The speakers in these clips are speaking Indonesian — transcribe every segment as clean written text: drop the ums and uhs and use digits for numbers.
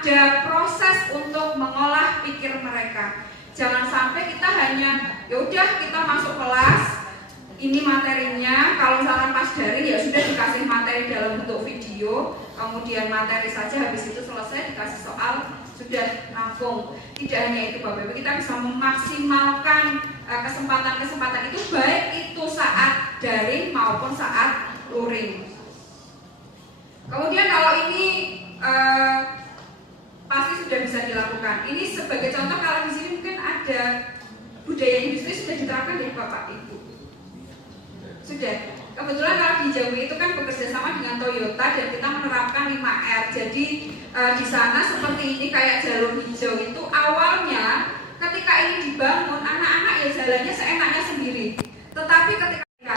ada proses untuk mengolah pikir mereka. Jangan sampai kita hanya yaudah kita masuk kelas, ini materinya, kalau misalkan pas daring ya sudah dikasih materi dalam bentuk video, kemudian materi saja, habis itu selesai dikasih soal, sudah rampung. Tidak hanya itu Bapak Ibu, kita bisa memaksimalkan kesempatan-kesempatan itu, baik itu saat daring maupun saat luring. Kemudian kalau ini pasti sudah bisa dilakukan. Ini sebagai contoh, kalau di sini mungkin ada budaya industri sudah diterapkan dari Bapak Ibu. Sudah. Kebetulan kalau di Jawa itu kan bekerja sama dengan Toyota dan kita menerapkan 5R. Jadi di sana seperti ini kayak jalur hijau itu awalnya ketika ini dibangun anak-anak ya jalannya seenaknya sendiri. Tetapi ketika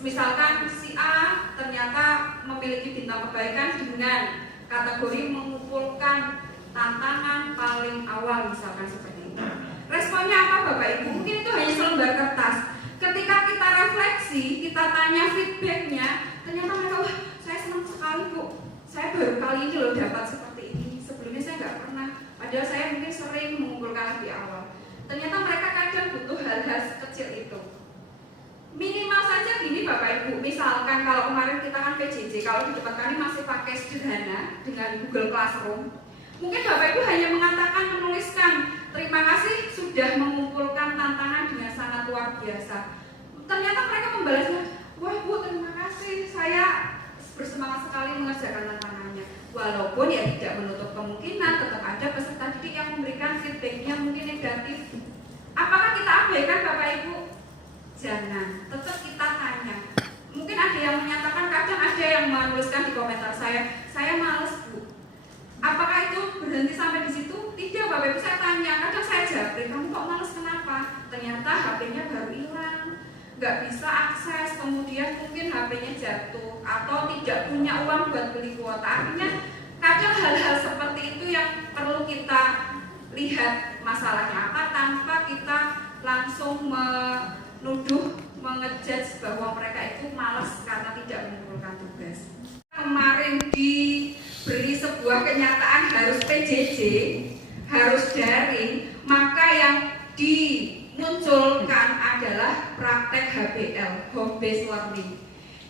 misalkan si A ternyata memiliki bintang kebaikan dengan kategori mengumpulkan tantangan paling awal misalkan seperti itu. Responnya apa Bapak Ibu? Mungkin itu hanya selembar kertas. Ketika kita refleksi, kita tanya feedbacknya, ternyata mereka, wah saya senang sekali Bu, saya baru kali ini loh dapat seperti ini, sebelumnya saya nggak pernah, padahal saya mungkin sering mengumpulkan lebih awal. Ternyata mereka kadang butuh hal-hal sekecil itu. Minimal saja gini Bapak Ibu, misalkan kalau kemarin kita kan PJJ, kalau di tempat kami masih pakai sederhana dengan Google Classroom, mungkin Bapak Ibu hanya mengatakan, menuliskan terima kasih sudah mengumpulkan tantangan dengan sangat luar biasa. Ternyata mereka membalasnya, wah Bu terima kasih, saya bersemangat sekali mengerjakan tantangannya. Walaupun ya tidak menutup kemungkinan tetap ada peserta didik yang memberikan feedbacknya mungkin negatif. Apakah kita abaikan Bapak Ibu? Jangan, tetap kita tanya. Mungkin ada yang menyatakan, kadang ada yang menuliskan di komentar saya males Bu. Apakah itu berhenti sampai di situ? Tidak Bapak Ibu, saya tanya, kadang saya japri, kamu kok males kenapa? Ternyata HP-nya baru hilang, nggak bisa akses, kemudian mungkin HP-nya jatuh atau tidak punya uang buat beli kuota. Artinya kadang hal-hal seperti itu yang perlu kita lihat masalahnya apa tanpa kita langsung menuduh, mengejudge bahwa mereka itu malas karena tidak mengumpulkan tugas. Kemarin diberi sebuah kenyataan harus PJJ, harus daring, maka yang dimunculkan adalah praktek HBL, Home Based Learning,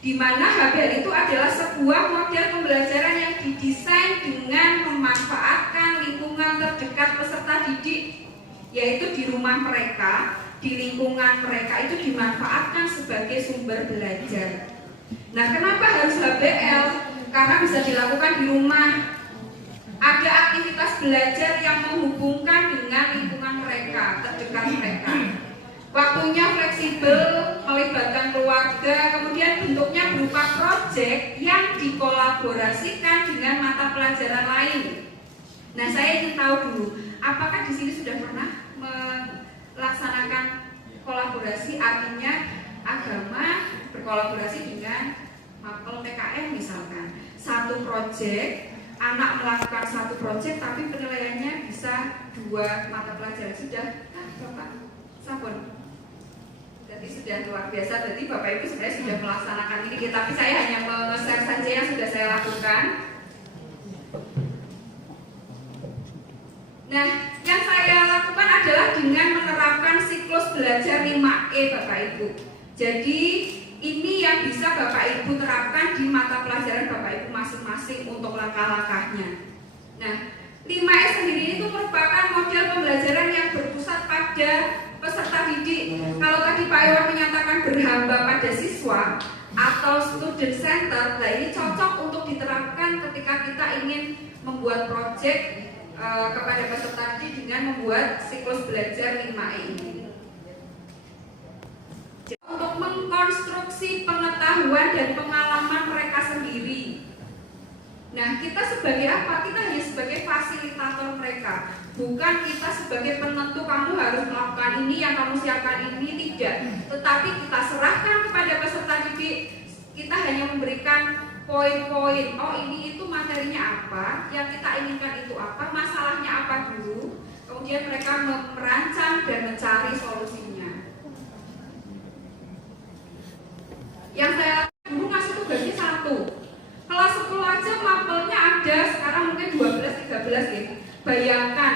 di mana HBL itu adalah sebuah model pembelajaran yang didesain dengan memanfaatkan lingkungan terdekat peserta didik, yaitu di rumah mereka, di lingkungan mereka itu dimanfaatkan sebagai sumber belajar. Nah, kenapa harus HBL? Karena bisa dilakukan di rumah. Ada aktivitas belajar yang menghubungkan dengan lingkungan mereka, terdekat mereka. Waktunya fleksibel, melibatkan keluarga, kemudian bentuknya berupa proyek yang dikolaborasikan dengan mata pelajaran lain. Nah, saya ingin tahu dulu, apakah di sini sudah pernah melaksanakan kolaborasi, artinya agama berkolaborasi dengan mapel PKM misalkan. Satu proyek, anak melakukan satu proyek tapi penilaiannya bisa 2 mata pelajaran. Sudah, Bapak sabun. Jadi sudah luar biasa. Jadi Bapak Ibu sebenarnya sudah melaksanakan ini, tapi saya hanya meng-share saja yang sudah saya lakukan. Nah, yang saya lakukan adalah dengan menerapkan siklus belajar 5E Bapak Ibu. Jadi ini yang bisa Bapak Ibu terapkan di mata pelajaran Bapak Ibu masing-masing untuk langkah-langkahnya. Nah, 5E sendiri itu merupakan model pembelajaran yang berpusat pada peserta didik. Kalau tadi Pak Iwan menyatakan berhamba pada siswa atau student center, nah ini cocok untuk diterapkan ketika kita ingin membuat proyek kepada peserta didik dengan membuat siklus belajar 5E ini. Untuk mengkonstruksi pengetahuan dan pengalaman mereka sendiri. Nah, kita sebagai apa? Kita hanya sebagai fasilitator mereka, bukan kita sebagai penentu kamu harus melakukan ini, yang kamu siapkan ini, tidak. Tetapi kita serahkan kepada peserta didik, kita hanya memberikan poin-poin. Oh, ini itu materinya apa, yang kita inginkan itu apa, masalahnya apa dulu. Kemudian mereka merancang dan mencari solusinya. Yang saya dulu ngasih tugasnya 1. Kelas 10 aja mapelnya ada, sekarang mungkin 12-13 13 ya. Bayangkan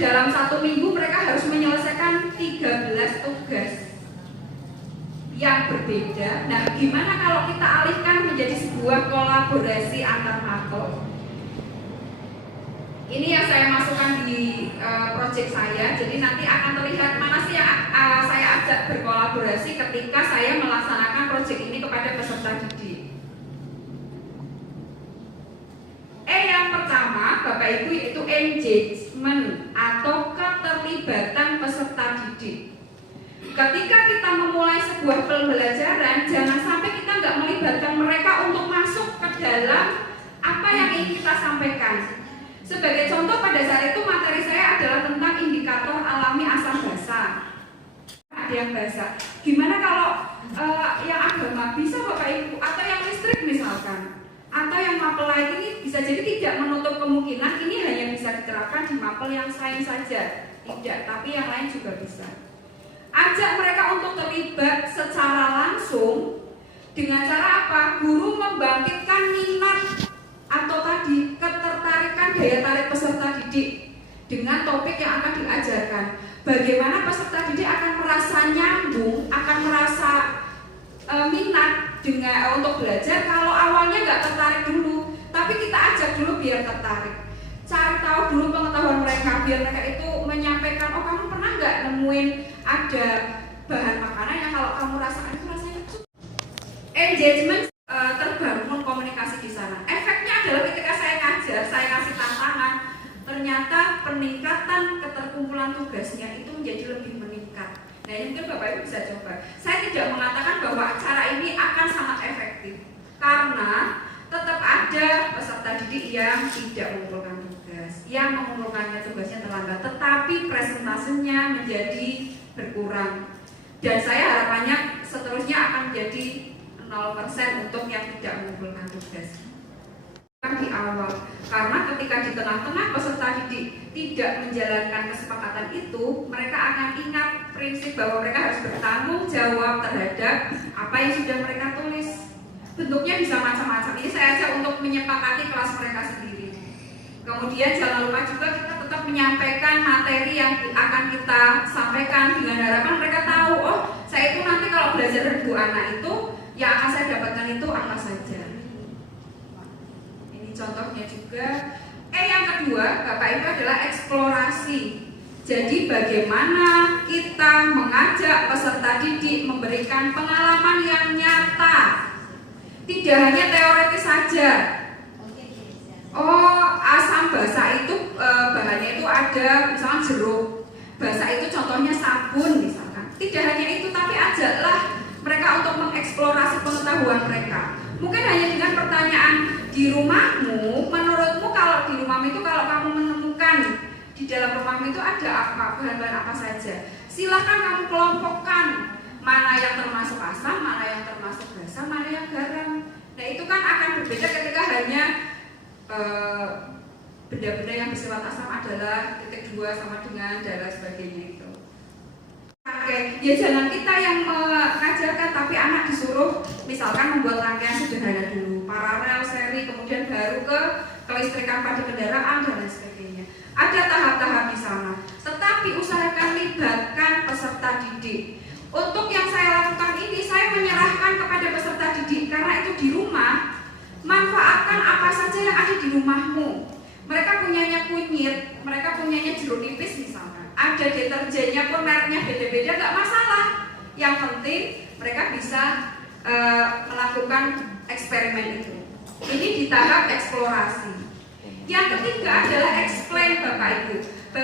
dalam 1 minggu mereka harus menyelesaikan 13 tugas yang berbeda. Nah, gimana kalau kita alihkan menjadi sebuah kolaborasi antar mapel? Ini yang saya masukkan di project saya. Jadi nanti akan terlihat mana sih yang saya ajak berkolaborasi ketika saya melaksanakan project ini kepada peserta didik. Yang pertama, Bapak Ibu, yaitu engagement atau keterlibatan peserta didik. Ketika kita memulai sebuah pembelajaran, jangan sampai kita nggak melibatkan mereka untuk masuk ke dalam apa yang ingin kita sampaikan. Sebagai contoh, pada saat itu materi saya adalah tentang indikator alami asam basa. Ada yang basa. Gimana kalau yang agama bisa Bapak Ibu, atau yang listrik misalkan, atau yang mapel lain ini bisa jadi tidak menutup kemungkinan ini hanya bisa diterapkan di mapel yang sains saja. Tidak, tapi yang lain juga bisa. Ajak mereka untuk terlibat secara langsung dengan cara apa? Guru membangkitkan minat atau tadi ketertarikan daya tarik peserta didik dengan topik yang akan diajarkan. Bagaimana peserta didik akan merasa nyambung, akan merasa minat dengan untuk belajar kalau awalnya nggak tertarik dulu, tapi kita ajak dulu biar tertarik. Cari tahu dulu pengetahuan mereka biar mereka itu menyampaikan, oh kamu pernah nggak nemuin ada bahan makanan yang kalau kamu rasakan itu rasanya engagement, terbangun komunikasi di sana. Efeknya adalah ketika saya ngajar, saya kasih tantangan, ternyata peningkatan keterkumpulan tugasnya itu menjadi lebih meningkat. Nah, ini mungkin Bapak Ibu bisa coba. Saya tidak mengatakan bahwa cara ini akan sangat efektif, karena tetap ada peserta didik yang tidak mengumpulkan tugas, yang mengumpulkannya tugasnya terlambat, tetapi presentasenya menjadi berkurang. Dan saya harapannya seterusnya akan menjadi 0% untuk yang tidak mengumpulkan tugas di awal, karena ketika di tengah-tengah peserta didik tidak menjalankan kesepakatan itu, mereka akan ingat prinsip bahwa mereka harus bertanggung jawab terhadap apa yang sudah mereka tulis. Bentuknya bisa macam-macam. Ini saya ajak untuk menyepakati kelas mereka sendiri. Kemudian jangan lupa juga kita tetap menyampaikan materi yang akan kita sampaikan dengan harapan mereka tahu, oh saya itu nanti kalau belajar dari Bu Ana itu yang akan saya dapatkan itu apa saja. Contohnya juga. Yang kedua, Bapak Ibu, adalah eksplorasi. Jadi bagaimana kita mengajak peserta didik memberikan pengalaman yang nyata, tidak hanya teoretis saja. Oh, asam basa itu bahannya itu ada misalnya jeruk, basa itu contohnya sabun misalkan. Tidak hanya itu, tapi ajaklah mereka untuk mengeksplorasi pengetahuan mereka. Mungkin hanya dengan pertanyaan, di rumahmu, menurutmu kalau di rumahmu itu kalau kamu menemukan di dalam rumahmu itu ada apa, bahan-bahan apa saja, silakan kamu kelompokkan mana yang termasuk asam, mana yang termasuk basa, mana yang garam. Nah itu kan akan berbeda ketika hanya benda-benda yang bersifat asam adalah titik 2 sama dengan dan sebagainya itu. Oke, ya jangan kita yang mengajarkan, tapi anak disuruh misalkan membuat rangkaian sederhana dulu, paralel, seri, kemudian baru ke kelistrikan pada kendaraan dan lain sebagainya. Ada tahap-tahap di sana, tetapi usahakan libatkan peserta didik. Untuk yang saya lakukan ini, saya menyerahkan kepada peserta didik karena itu di rumah. Manfaatkan apa saja yang ada di rumahmu. Mereka punyanya kunyit, mereka punyanya jeruk nipis misalkan. Ada deterjennya pun mereknya beda-beda, nggak masalah. Yang penting mereka bisa melakukan eksperimen itu. Ini di tahap eksplorasi. Yang ketiga adalah explain, Bapak Ibu.